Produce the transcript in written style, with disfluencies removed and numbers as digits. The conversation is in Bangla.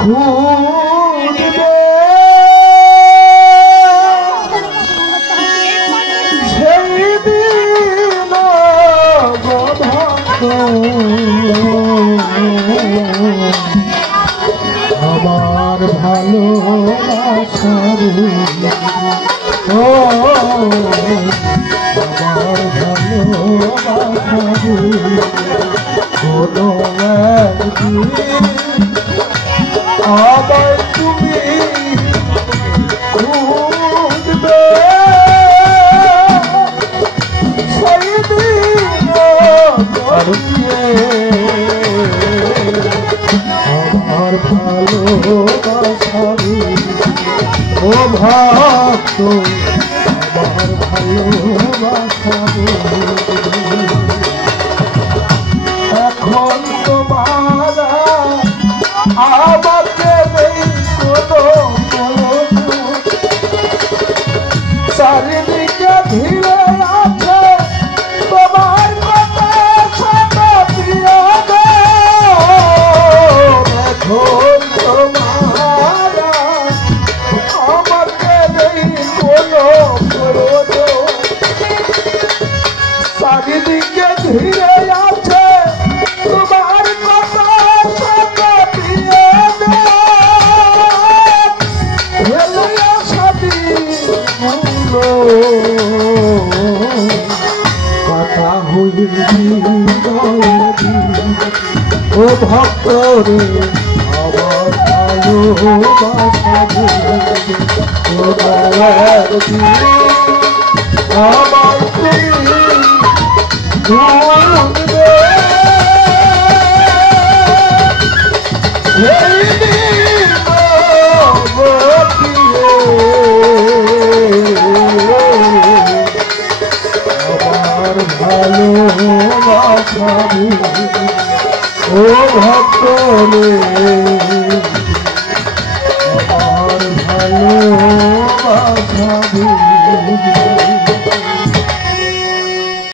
খুঁজবে সেই দিন আমার ভালোবাসার আমার ভালোবাসার কোনো একদিন আবার তুমি খুঁজবে সেই দিন আমার ভালোবাসার ও ভক্ত আমার ভালোবাসার এখন তোমার আমাকে নেই কোনো চারিদিকে ঘিরে আছে তোমার কথা সাদা প্রিয় এখন তোমার আমাকে নেই কোনো চারিদিকে ঘিরে আছে তোমার কথা সাদা প্রিয় কথা হইল ও ভক্ত রে আমার ভালোবাসা আমার ভালোবাসা ও ভক্ত রে আমার ভালোবাসা